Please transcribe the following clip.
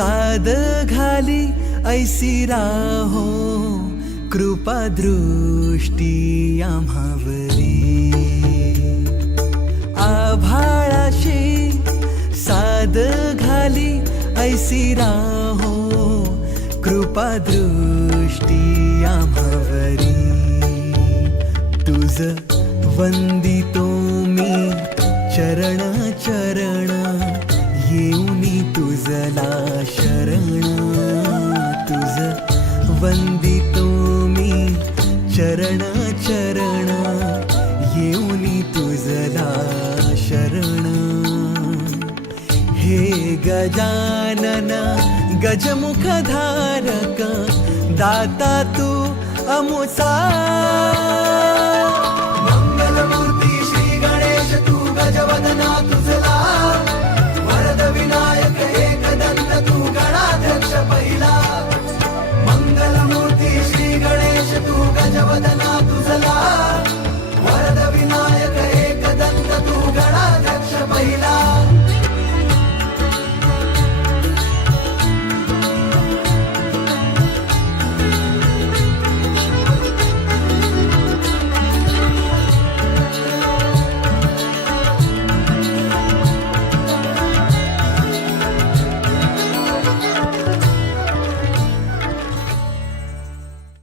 साद घाली ऐसी राहो कृपा दृष्टी आम्हावरी आभाळाशी साद घाली ऐसी राहो कृपा दृष्टी आम्हावरी तुझ वंदितो मी चरण चरण येऊनी तुझला शरण तुझ वंदितो मी चरण चरण येऊनी तुझला शरण हे गजानन गजमुख धारक दाता तू अमुचा मंगलमूर्ती श्री गणेश तू गजवदना तू